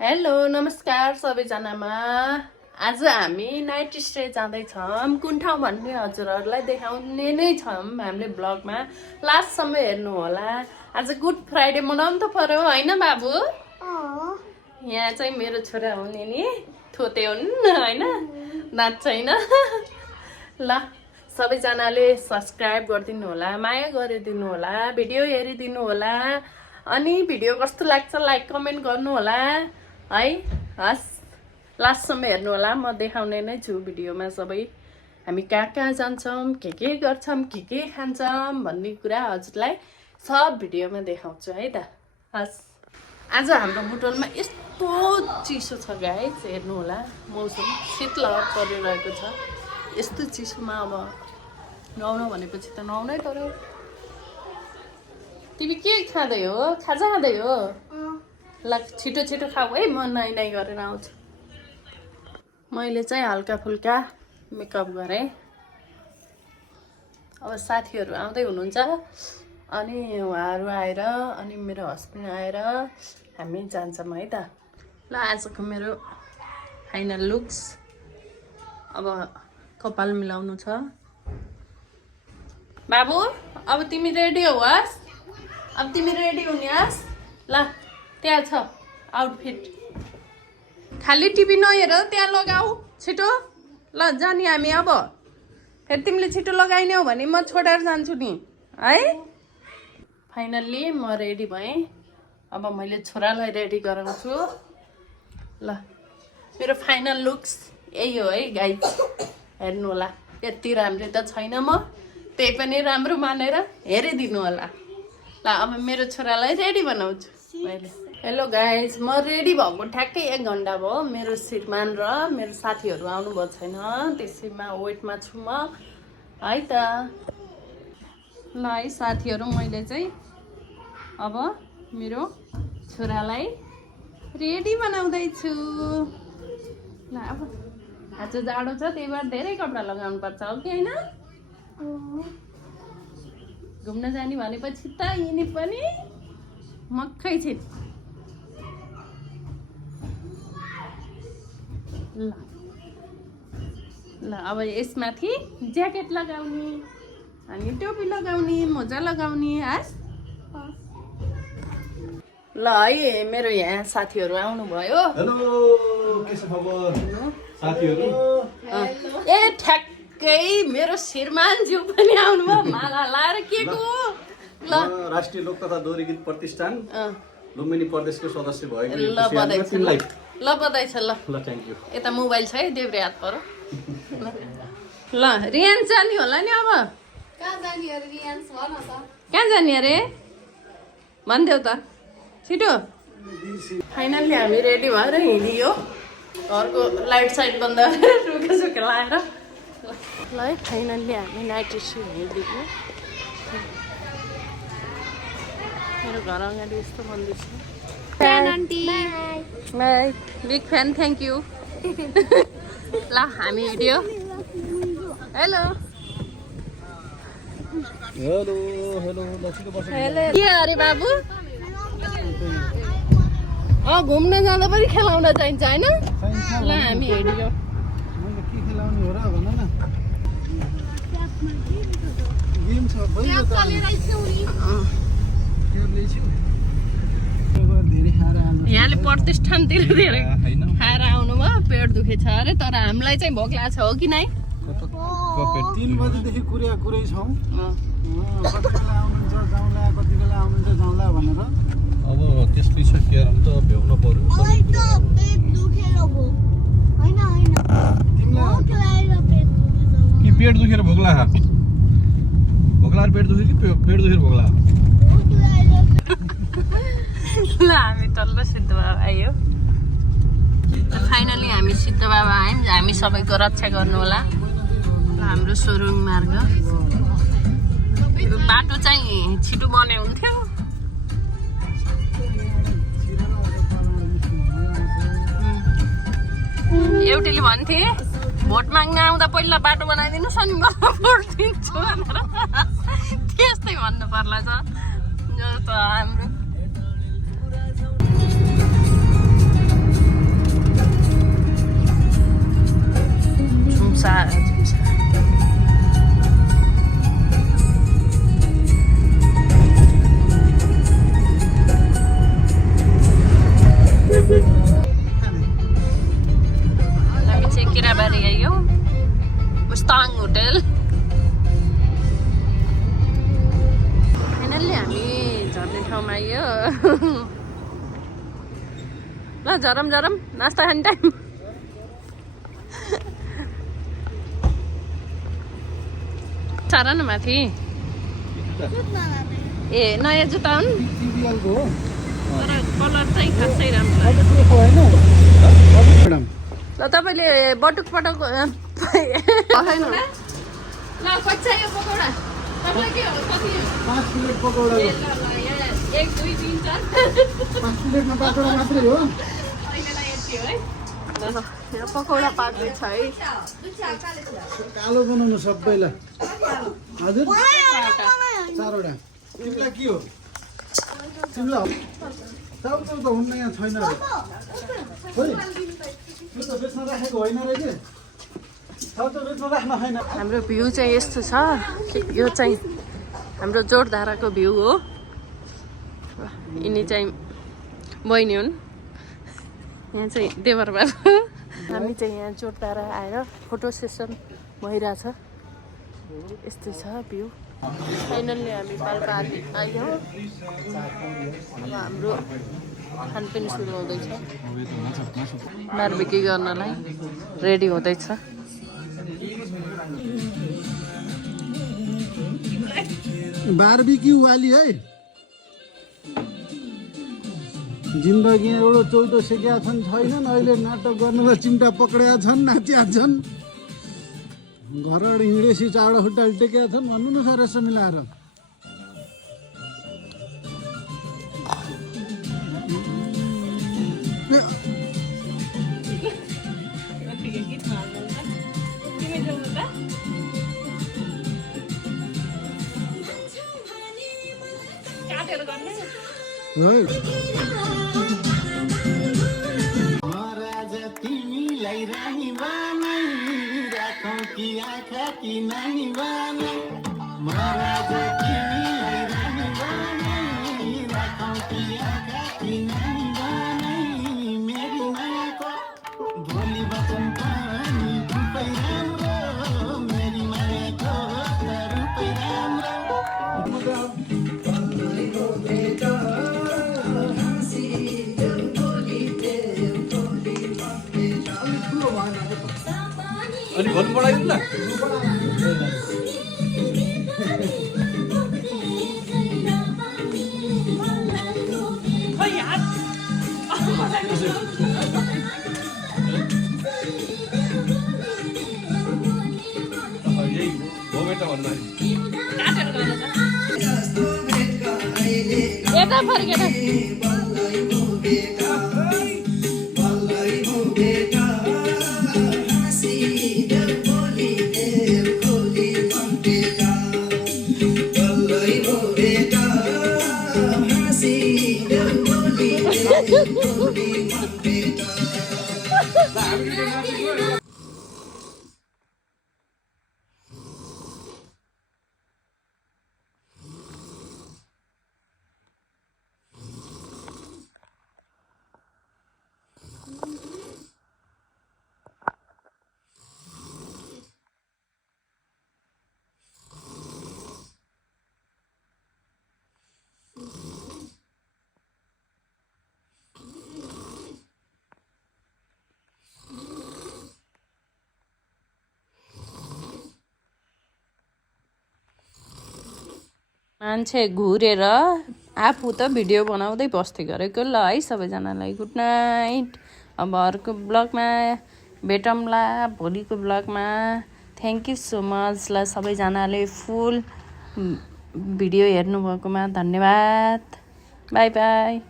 Hello नमस्कार सबैजनामा। आज हामी नाइट स्टे जाँदैछौँ। कुन ठाउँ भन्ने हजुरहरूलाई देखाउने नै छौँ हामीले ब्लगमा। लास्टसम्म हेर्नु होला। आज गुड फ्राइडे मनाउनु त पर्यो होइन बाबु? यहाँ चाहिँ मेरो छोरा हुने नि थोते हुन् होइन, नाच छैन। ल सबैजनाले सब्सक्राइब गरिदिनु होला, माया गरिदिनु होला, भिडियो हेरिदिनु होला, अनि भिडियो कस्तो लाग्छ लाइक कमेन्ट गर्नु होला है। हस् लास्टसम्म हेर्नु होला। म देखाउने नै छु भिडियोमा सबै हामी कहाँ कहाँ जान्छौँ, के गर्छौँ, के खान्छौँ भन्ने कुरा हजुरलाई सब भिडियोमा देखाउँछु है त। हस् आज हाम्रो बुटोलमा यस्तो चिसो छ गाइस, हेर्नु होला। मौसम शीतलहर परिरहेको छ। यस्तो चिसोमा अब नुहाउनु भनेपछि त नुहाउनै पर्यो। तिमी के खाँदै हो? खाजा खाँदै हो? ल छिटो छिटो खाऊ है, म नाइ गरेर आउँछु। मैले चाहिँ हल्का फुल्का मेकअप गरेँ। अब साथीहरू आउँदै हुनुहुन्छ, अनि उहाँहरू आएर अनि मेरो हस्बेन्ड आएर हामी जान्छौँ है त। ल आजको मेरो फाइनल लुक्स। अब कपाल मिलाउनु छ। बाबु अब तिमी रेडी होस्, अब तिमी रेडी हुने हस्। ल त्यहाँ छ आउटफिट। खाली टिभी नहेर, त्यहाँ लगाऊ छिटो। ल जाने हामी अब। फेरि तिमीले छिटो लगाइने हो भने म छोडेर जान्छु नि है। फाइनल्ली म रेडी भएँ। अब मैले छोरालाई रेडी गराउँछु। ल मेरो फाइनल लुक्स यही हो है गाइस, हेर्नु होला। यति राम्रो त छैन, म त्यही पनि राम्रो मानेर हेरिदिनु होला। ल अब मेरो छोरालाई रेडी बनाउँछु मैले। हेलो गाइस, म रेडी भएको ठ्याक्कै 1 घन्टा भयो। मेरो श्रीमान र मेरो साथीहरू आउनुभएको छैन, त्यसैमा वेटमा छु म है त। ल है साथीहरू, मैले चाहिँ अब मेरो छोरालाई रेडी बनाउँदैछु। ल अब आज जाडो छ, त्यही भएर धेरै कपडा लगाउनु पर्छ हो कि होइन? घुम्न जाने भनेपछि त यिनी पनि मक्खै छिन्। ल ल अब यसमाथि ज्याकेट लगाउने, अनि टोपी लगाउने, मोजा लगाउने हस्। ल है मेरो यहाँ साथीहरू आउनुभयो। हेलो, के छ खबर साथीहरू? ए ठ्याक्कै मेरो श्रीमानज्यू पनि आउनुभयो माला लाएर। के को ल राष्ट्रिय लोक तथा दोहोरी गीत प्रतिष्ठान लुम्बिनी प्रदेशको सदस्य भएको ल बधाई छ। ल बधाई छ। ल ल थ्याङ्क यू। यता मोबाइल छ है, देब्रे हात पर। ल रियान्स जाने होला नि अब। कहाँ जाने अरे भनिदेऊ त छिटो। फाइनल्ली हामी रेडी भएर हिँडियो। घरको लाइट साइट बन्द गरेर रुखा लाएर ल है फाइनल्ली हामी नाइट स्टे हिँडिदियो। मेरो घर अगाडि यस्तो भन्दैछ। By big fan, thank you. ल हामी हिँड्यो। हेलो हेलो हेलो लक्ष्मीको बस। के अरे बाबु? घुम्न जाँदा पनि खेलाउन चाहिन्छ होइन? ल हामी हिँड्यो। मैले के खेलाउने हो र भन न। गेम छ यहाँले प्रतिष्ठानतिर धेरै खाएर आउनुभयो, पेट दुखेछ अरे। तर हामीलाई चाहिँ भोक लागेको छ हो कि नै? 3 बजेदेखि कुरै छौँ। कति बेला आउनुहुन्छ जाउँला, कति बेला आउनुहुन्छ जाउँला भनेर। अब त्यस्तै छ के त भ्याउन पर्यो सबै कुरा। कि पेट दुखेर भोक लाग्यो? भोक लागेर पेट दुख्यो कि पेट दुखेर भोक लाग्यो? ल हामी तल्लो सिद्ध बाबा आयो। फाइनली हामी सिद्ध बाबा आयौँ। हामी सबैको रक्षा गर्नु होला। ल हाम्रो सोरुङ मार्ग। बाटो चाहिँ छिटो बन्यो हुन्थ्यो। एउटीले भन्थे भोट माग्न आउँदा पहिला बाटो बनाइदिनुहोस् अनि म भोट दिन्छु भनेर। त्यस्तै भन्नु पर्ला छ हाम्रो। होटल फाइनल्ली हामी झर्ने ठाउँमा आइयो ल झरम नास्ता खाने टाइम सारा न माथि ए नयाँ जुत्ता हुन् तर कलर चाहिँ खासै राम्रो ल तपाईँले बटुक पटक ल कति चाहियो पकौडा तपाईँलाई के हो कति 5 प्लेट पकौडा ए ल यहाँ 1 2 3 4 5 प्लेटमा पकौडा मात्रै हो अहिलेलाई यति हो है ल यहाँ पकौडा पाक्दैछ है कालो बनाउनु सबैलाई हजुर 4वटा तिमीलाई के हो तिमीलाई चाउचाउ त हुन्न यहाँ छैन रे खोइ त्यो त बेच्न राखेको होइन रे के चाउचाउ बेच्न राख्न छैन हाम्रो भ्यू चाहिँ यस्तो छ यो चाहिँ हाम्रो जोरधाराको भ्यू हो यिनी चाहिँ बहिनी हुन् यहाँ चाहिँ देवर बाबु हामी चाहिँ यहाँ जोरधारा आएर फोटो सेसन भइरहेछ यस्तै छ भ्यू फाइनल्ली हामी पाल्पा आइयौँ अब हाम्रो खानपिन सुरु हुँदैछ बारबेक्यू गर्नलाई रेडी हुँदैछ बारबेक्यू वाली है जिन्दगी एउटा 14 सेकेका छन् छैनन् अहिले नाटक गर्नलाई चिम्टा पक्रेका छन् नाचिया छन् घरबाट हिँडेसी चाँडो खुट्टाले टेकेका छन् भन्नु न सर यसो मिलाएर महाराजा तिमीलाई रानी बनाई राखौँ कि आँखा कि नानी बनाई महाराजा तिमीलाई रानी बनाई राखौँ कि आँखा कि नानी बनाई मेरी मायाको भोलि वचन पनि रूपै राम्रो मेरी मायाको रूपै राम्रो अनि भोलि बढाइदिनु न यही भोमेटा भन्नु यता फर्केर मान्छे घुरेर आफू त भिडियो बनाउँदै बस्दै गरेको ल है सबैजनालाई गुड नाइट अब अर्को ब्लगमा भेटौँला भोलिको ब्लगमा थ्याङ्क यू सो मच ल सबैजनाले फुल भिडियो हेर्नुभएकोमा धन्यवाद बाई बाई